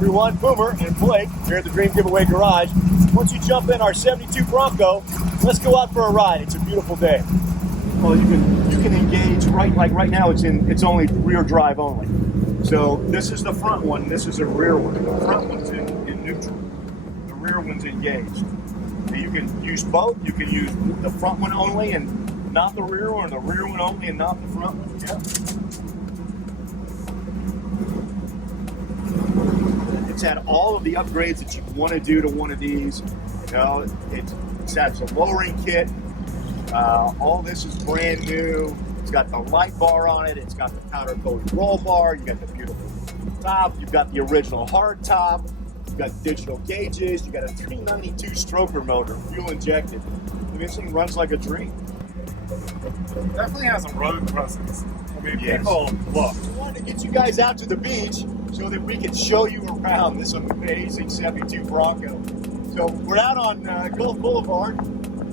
everyone, Boomer and Blake here at the Dream Giveaway Garage. Once you jump in our 72 Bronco, let's go out for a ride. It's a beautiful day. Well, you can engage right now. It's only rear drive only. So this is the front one. This is the rear one. The front one's in neutral. The rear one's engaged. So you can use both. You can use the front one only and not the rear one, or the rear one only and not the front one. Yeah. It's had all of the upgrades that you want to do to one of these. You know, it has a lowering kit. All this is brand new. It's got the light bar on it. It's got the powder coated roll bar. You got the beautiful top. You've got the original hard top. You've got digital gauges. You got a 392 stroker motor, fuel injected. I mean, this thing runs like a dream. Definitely has a road presence. I mean, Yes. people look. We wanted to get you guys out to the beach so that we could show you around this amazing 72 Bronco. So we're out on Gulf Boulevard.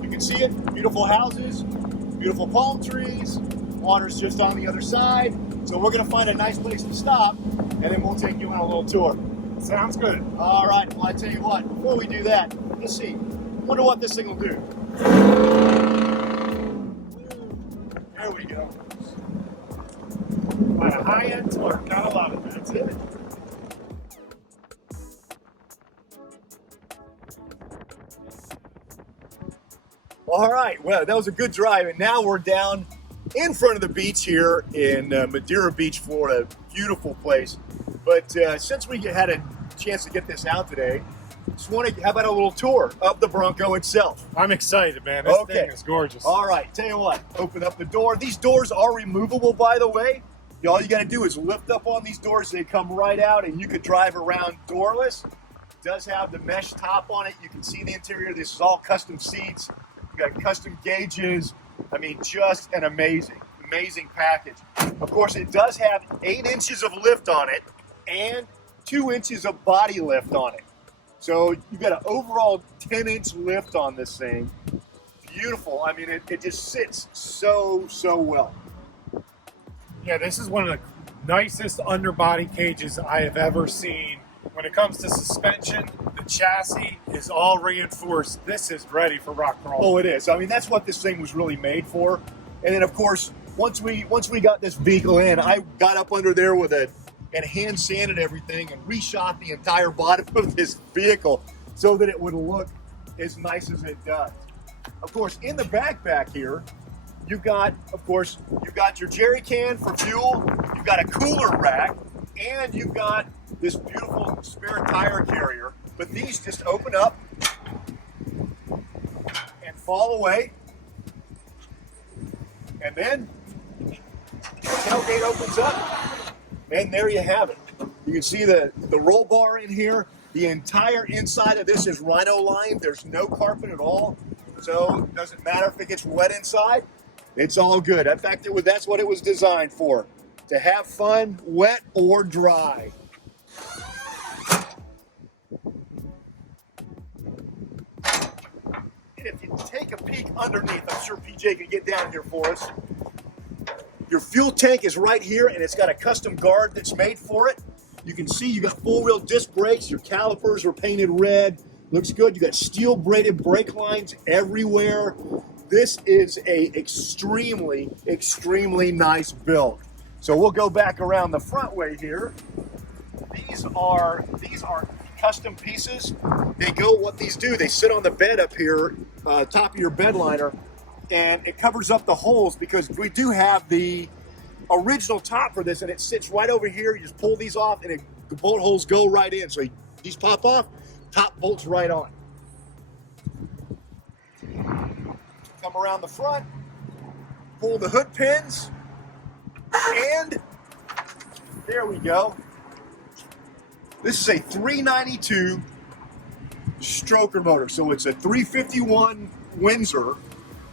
You can see it, beautiful houses, beautiful palm trees, water's just on the other side. So we're gonna find a nice place to stop and then we'll take you on a little tour. Sounds good. All right, well I tell you what, before we do that, let's see, wonder what this thing will do. There we go. By a high-end torque, gotta love it. That's it. All right, well, that was a good drive, and now we're down in front of the beach here in Madeira Beach, Florida. Beautiful place. But since we had a chance to get this out today, just want to, how about a little tour of the Bronco itself? I'm excited, man. This thing is gorgeous. All right, tell you what, open up the door. These doors are removable, by the way. All you got to do is lift up on these doors. They come right out, and you could drive around doorless. It does have the mesh top on it. You can see the interior. This is all custom seats. You got custom gauges. I mean, just an amazing package. Of course, it does have 8 inches of lift on it and 2 inches of body lift on it. So you got an overall 10-inch lift on this thing. Beautiful. I mean, it just sits so well. Yeah, this is one of the nicest underbody cages I have ever seen. When it comes to suspension, the chassis is all reinforced. This is ready for rock and roll. Oh, it is. I mean, that's what this thing was really made for. And then, of course, once we got this vehicle in, I got up under there and hand sanded everything and reshot the entire bottom of this vehicle so that it would look as nice as it does. Of course, in the backpack here, you've got your jerry can for fuel, you've got a cooler rack, and you've got this beautiful spare tire carrier. But these just open up and fall away. And then the tailgate opens up, and there you have it. You can see the roll bar in here. The entire inside of this is rhino lined. There's no carpet at all. So it doesn't matter if it gets wet inside. It's all good. In fact, that's what it was designed for, to have fun, wet or dry. And if you take a peek underneath, I'm sure PJ can get down here for us. Your fuel tank is right here, and it's got a custom guard that's made for it. You can see you got 4-wheel disc brakes. Your calipers are painted red. Looks good. You got steel braided brake lines everywhere. This is a extremely nice build. So we'll go back around the front way here. These are custom pieces. What these do, they sit on the bed up here, top of your bed liner, and it covers up the holes because we do have the original top for this, and it sits right over here. You just pull these off, and the bolt holes go right in. So these pop off, top bolts right on. Come around the front, pull the hood pins, and there we go. This is a 392 stroker motor. So it's a 351 Windsor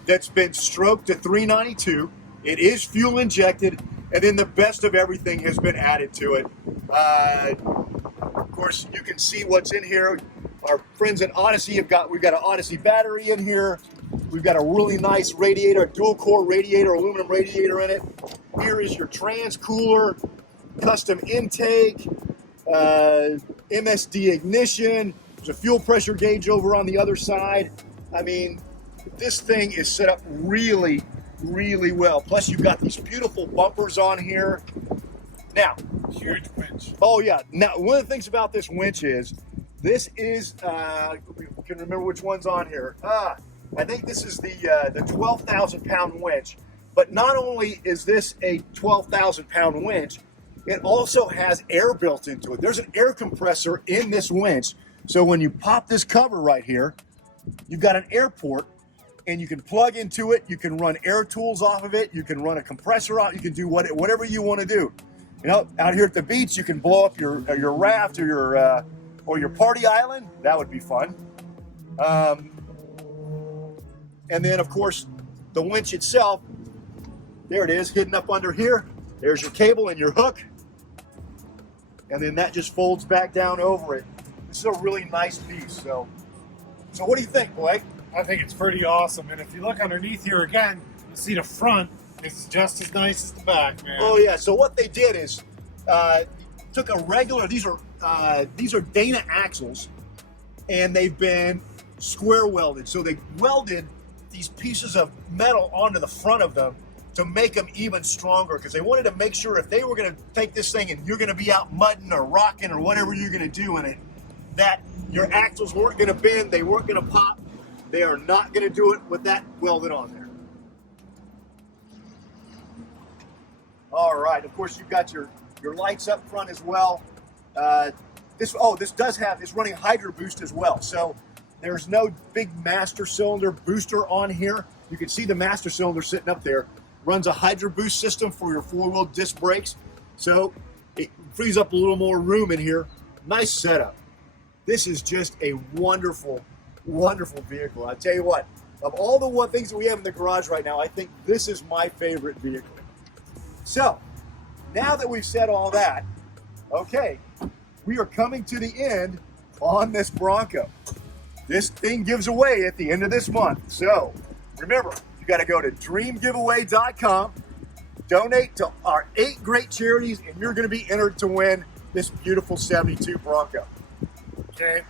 that's been stroked to 392. It is fuel injected, and then the best of everything has been added to it. Of course, you can see what's in here. Our friends at Odyssey we've got an Odyssey battery in here. We've got a really nice radiator, a dual core radiator, aluminum radiator in it. Here is your trans cooler, custom intake, MSD ignition. There's a fuel pressure gauge over on the other side. I mean, this thing is set up really, really well. Plus, you've got these beautiful bumpers on here. Now, Huge winch. oh yeah. Now, one of the things about this winch is, this is, we can remember which one's on here. I think this is the 12,000 pound winch. But not only is this a 12,000 pound winch, it also has air built into it. There's an air compressor in this winch. So when you pop this cover right here, you've got an air port, and you can plug into it. You can run air tools off of it. You can run a compressor out. You can do whatever you want to do. You know, out here at the beach, you can blow up your raft or your party island. That would be fun. And then, of course, the winch itself. There it is, hidden up under here. There's your cable and your hook. And then that just folds back down over it. This is a really nice piece. So what do you think, Blake? I think it's pretty awesome. And if you look underneath here again, you see the front is just as nice as the back, man. Oh yeah. So what they did is took a regular. These are Dana axles, and they've been square welded. So they welded these pieces of metal onto the front of them to make them even stronger, because they wanted to make sure if they were going to take this thing and you're going to be out mudding or rocking or whatever you're going to do in it, that your axles weren't going to bend, they weren't going to pop. They are not going to do it with that welded on there. All right, of course you've got your lights up front as well. This is running Hydro Boost as well. So there's no big master cylinder booster on here. You can see the master cylinder sitting up there. Runs a Hydro Boost system for your four-wheel disc brakes. So it frees up a little more room in here. Nice setup. This is just a wonderful, wonderful vehicle. I tell you what, of all the things that we have in the garage right now, I think this is my favorite vehicle. So now that we've said all that, okay, we are coming to the end on this Bronco. This thing gives away at the end of this month. So remember, you got to go to dreamgiveaway.com, donate to our 8 great charities, and you're going to be entered to win this beautiful 72 Bronco. Okay,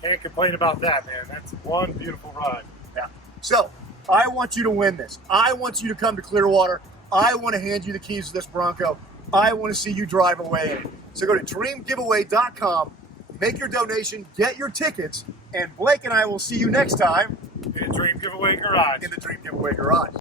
can't complain about that, man. That's one beautiful ride. Yeah. So I want you to win this. I want you to come to Clearwater. I want to hand you the keys to this Bronco. I want to see you drive away in it. So go to dreamgiveaway.com, make your donation, get your tickets, and Blake and I will see you next time In the Dream Giveaway Garage. in the Dream Giveaway Garage.